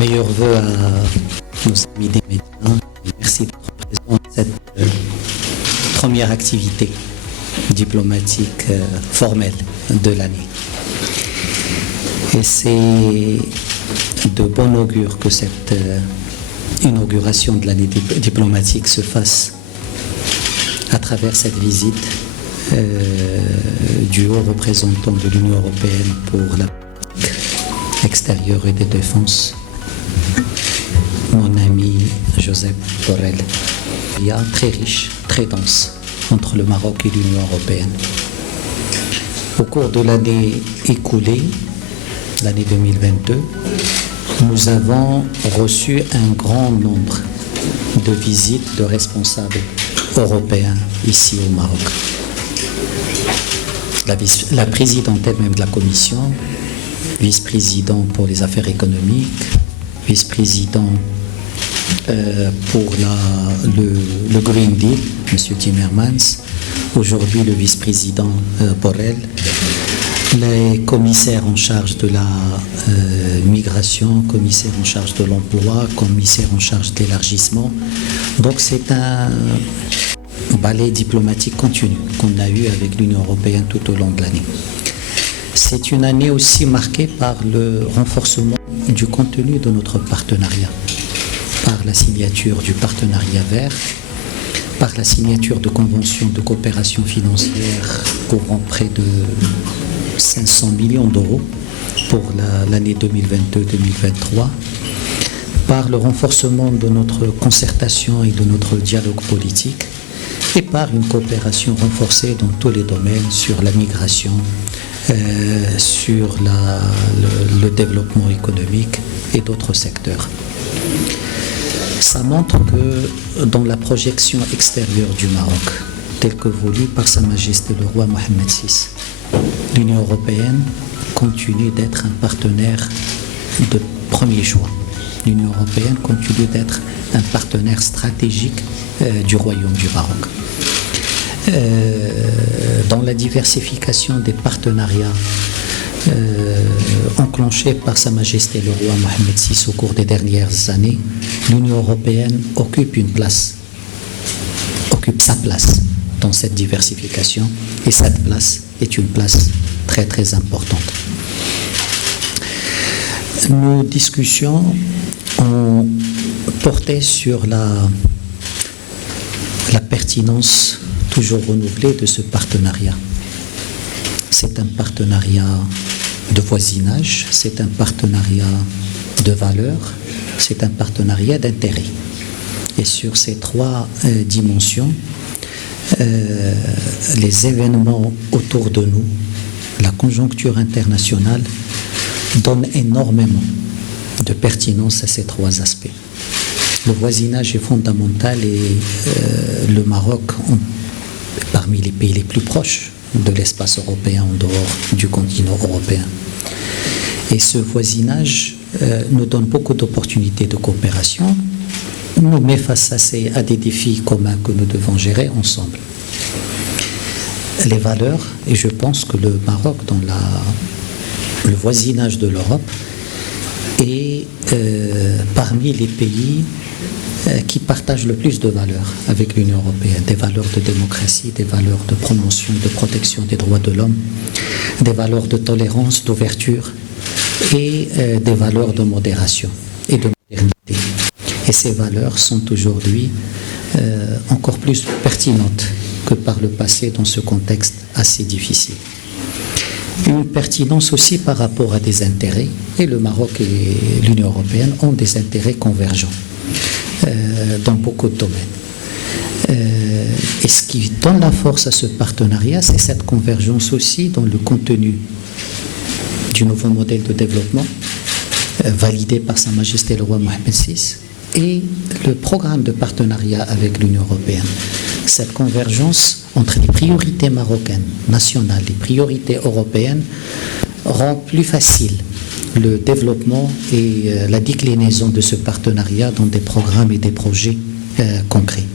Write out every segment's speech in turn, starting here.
Meilleurs vœux à nos amis des médias et merci d'être présents à cette première activité diplomatique formelle de l'année. Et c'est de bon augure que cette inauguration de l'année diplomatique se fasse à travers cette visite du haut représentant de l'Union européenne pour la politique extérieure et de défense, mon ami Josep Borrell. Il y a très riche, très dense entre le Maroc et l'Union européenne. Au cours de l'année écoulée, l'année 2022, nous avons reçu un grand nombre de visites de responsables européens ici au Maroc. La présidente elle-même de la Commission, vice-président pour les affaires économiques, vice-président pour le Green Deal, M. Timmermans, aujourd'hui le vice-président Borrell, les commissaires en charge de la migration, commissaires en charge de l'emploi, commissaires en charge de l'élargissement. Donc c'est un ballet diplomatique continu qu'on a eu avec l'Union européenne tout au long de l'année. C'est une année aussi marquée par le renforcement du contenu de notre partenariat, par la signature du partenariat vert, par la signature de conventions de coopération financière couvrant près de 500 millions d'euros pour l'année 2022-2023, par le renforcement de notre concertation et de notre dialogue politique, et par une coopération renforcée dans tous les domaines sur la migration, sur le développement économique et d'autres secteurs. Ça montre que dans la projection extérieure du Maroc, telle que voulue par Sa Majesté le roi Mohammed VI, l'Union européenne continue d'être un partenaire de premier choix. L'Union européenne continue d'être un partenaire stratégique du Royaume du Maroc. Dans la diversification des partenariats enclenchés par Sa Majesté le roi Mohammed VI au cours des dernières années, l'Union européenne occupe sa place dans cette diversification, et cette place est une place très très importante. Nos discussions ont porté sur la pertinence toujours renouvelée de ce partenariat. C'est un partenariat de voisinage, c'est un partenariat de valeurs, c'est un partenariat d'intérêt. Et sur ces trois dimensions, les événements autour de nous, la conjoncture internationale, donnent énormément de pertinence à ces trois aspects. Le voisinage est fondamental et le Maroc, parmi les pays les plus proches de l'espace européen en dehors du continent européen. Et ce voisinage nous donne beaucoup d'opportunités de coopération, nous met face à des défis communs que nous devons gérer ensemble. Les valeurs, et je pense que le Maroc, dans le voisinage de l'Europe, est parmi les pays qui partagent le plus de valeurs avec l'Union européenne, des valeurs de démocratie, des valeurs de promotion, de protection des droits de l'homme, des valeurs de tolérance, d'ouverture et des valeurs de modération et de modernité. Et ces valeurs sont aujourd'hui encore plus pertinentes que par le passé dans ce contexte assez difficile. Une pertinence aussi par rapport à des intérêts, et le Maroc et l'Union européenne ont des intérêts convergents dans beaucoup de domaines. Et ce qui donne la force à ce partenariat, c'est cette convergence aussi dans le contenu du nouveau modèle de développement validé par Sa Majesté le roi Mohammed VI et le programme de partenariat avec l'Union européenne. Cette convergence entre les priorités marocaines, nationales, les priorités européennes rend plus facile le développement et la déclinaison de ce partenariat dans des programmes et des projets concrets.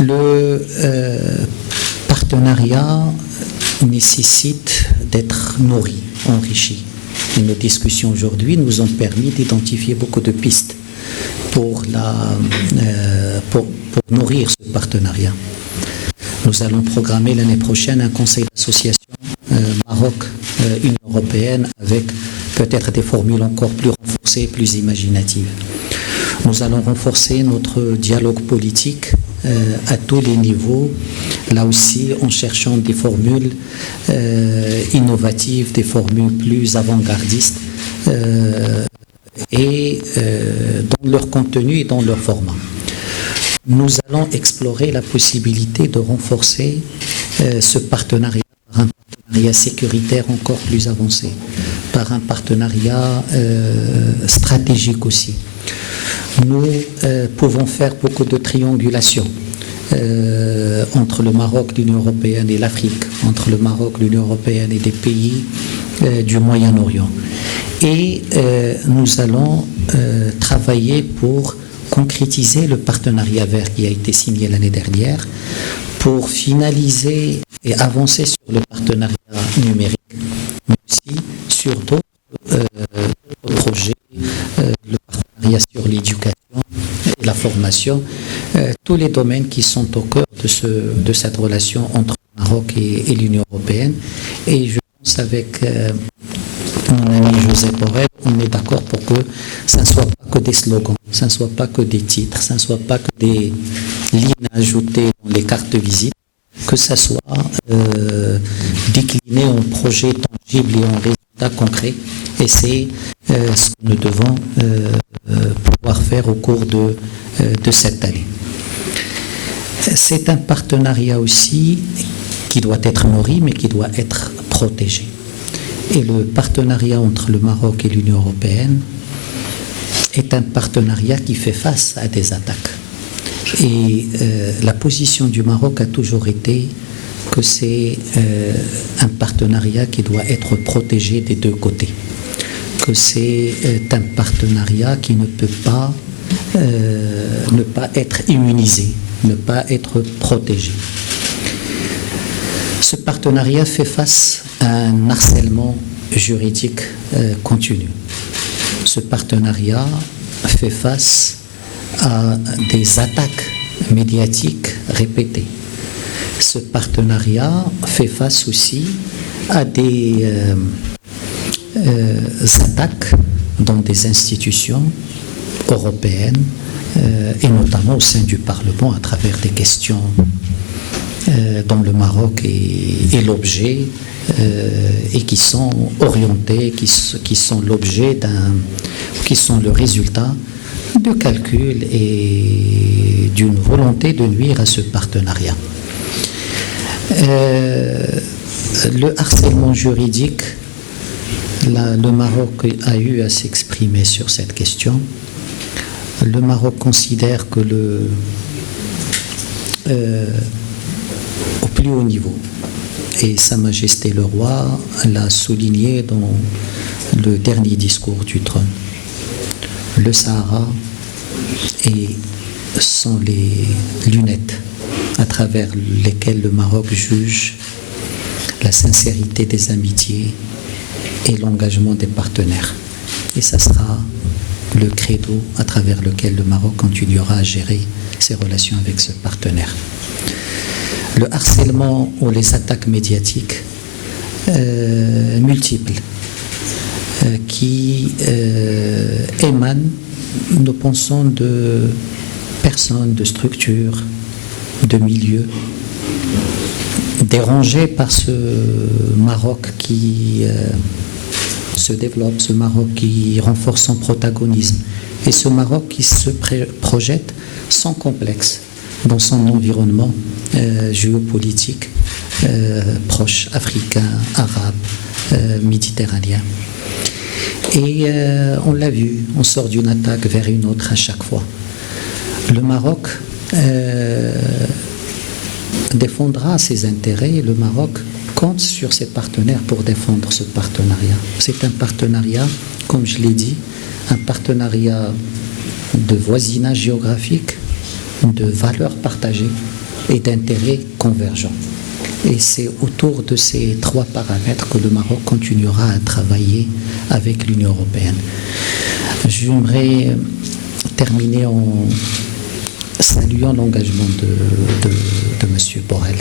Le partenariat nécessite d'être nourri, enrichi. Et nos discussions aujourd'hui nous ont permis d'identifier beaucoup de pistes pour nourrir ce partenariat. Nous allons programmer l'année prochaine un conseil d'association Maroc-Union européenne avec peut-être des formules encore plus renforcées, plus imaginatives. Nous allons renforcer notre dialogue politique à tous les niveaux, là aussi en cherchant des formules innovatives, des formules plus avant-gardistes et dans leur contenu et dans leur format. Nous allons explorer la possibilité de renforcer ce partenariat par un partenariat sécuritaire encore plus avancé, par un partenariat stratégique aussi. Nous pouvons faire beaucoup de triangulation entre le Maroc, l'Union européenne et l'Afrique, entre le Maroc, l'Union européenne et des pays du Moyen-Orient. Et nous allons travailler pour concrétiser le partenariat vert qui a été signé l'année dernière, pour finaliser et avancer sur le partenariat numérique, mais aussi sur d'autres projets, le partenariat sur l'éducation et la formation, tous les domaines qui sont au cœur de cette relation entre le Maroc et l'Union européenne. Et je pense avec mon ami José Borrell, on est d'accord pour que ça ne soit pas que des slogans, ça ne soit pas que des titres, ça ne soit pas que des lignes ajoutées dans les cartes de visite, que ça soit décliné en projets tangibles et en résultats concrets. Et c'est ce que nous devons pouvoir faire au cours de cette année. C'est un partenariat aussi qui doit être nourri, mais qui doit être protégé. Et le partenariat entre le Maroc et l'Union européenne est un partenariat qui fait face à des attaques. Et la position du Maroc a toujours été que c'est un partenariat qui doit être protégé des deux côtés, que c'est un partenariat qui ne peut pas ne pas être immunisé, ne pas être protégé. Ce partenariat fait face à un harcèlement juridique continu. Ce partenariat fait face à des attaques médiatiques répétées. Ce partenariat fait face aussi à des attaques dans des institutions européennes et notamment au sein du Parlement à travers des questions dont le Maroc est l'objet et qui sont orientées, qui sont l'objet qui sont le résultat de calculs et d'une volonté de nuire à ce partenariat. Le harcèlement juridique, le Maroc a eu à s'exprimer sur cette question. Le Maroc considère que au plus haut niveau, et Sa Majesté le Roi l'a souligné dans le dernier discours du trône, le Sahara sont les lunettes à travers lesquelles le Maroc juge la sincérité des amitiés et l'engagement des partenaires. Et ça sera le credo à travers lequel le Maroc continuera à gérer ses relations avec ce partenaire. Le harcèlement ou les attaques médiatiques multiples qui émanent, nous pensons, de personnes, de structures, de milieux dérangés par ce Maroc qui se développe, ce Maroc qui renforce son protagonisme et ce Maroc qui se projette sans complexe dans son environnement géopolitique proche, africain, arabe, méditerranéen. Et on l'a vu, on sort d'une attaque vers une autre à chaque fois. Le Maroc défendra ses intérêts. Le Maroc compte sur ses partenaires pour défendre ce partenariat. C'est un partenariat, comme je l'ai dit, un partenariat de voisinage géographique, de valeurs partagées et d'intérêts convergents. Et c'est autour de ces trois paramètres que le Maroc continuera à travailler avec l'Union européenne. J'aimerais terminer en saluant l'engagement de M. Borrell,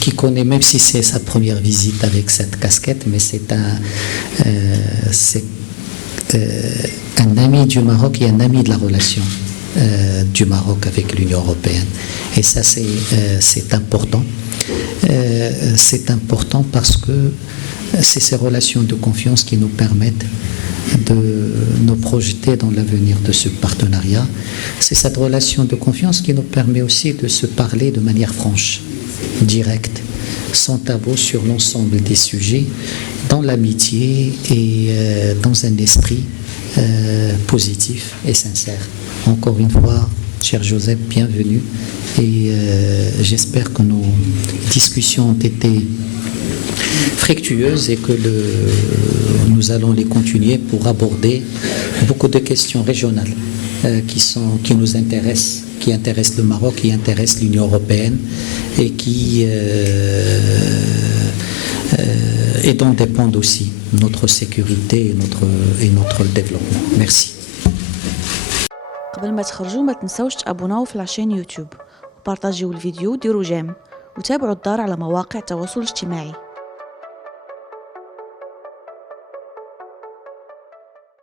qui connaît, même si c'est sa première visite avec cette casquette, mais c'est un ami du Maroc et un ami de la relation du Maroc avec l'Union européenne. Et ça, c'est important. C'est important parce que c'est ces relations de confiance qui nous permettent de nous projeter dans l'avenir de ce partenariat. C'est cette relation de confiance qui nous permet aussi de se parler de manière franche, directe, sans tabou sur l'ensemble des sujets, dans l'amitié et dans un esprit positif et sincère. Encore une fois, cher Joseph, bienvenue et j'espère que nos discussions ont été fructueuses et que nous allons les continuer pour aborder beaucoup de questions régionales qui nous intéressent, qui intéressent le Maroc, qui intéressent l'Union européenne et dont dépendent aussi notre sécurité et notre développement. Merci. قبل ما تخرجوا ما تنسوش تابوناو في العشان يوتيوب وبارطاجيو الفيديو وديروا جيم وتابعوا الدار على مواقع التواصل الاجتماعي.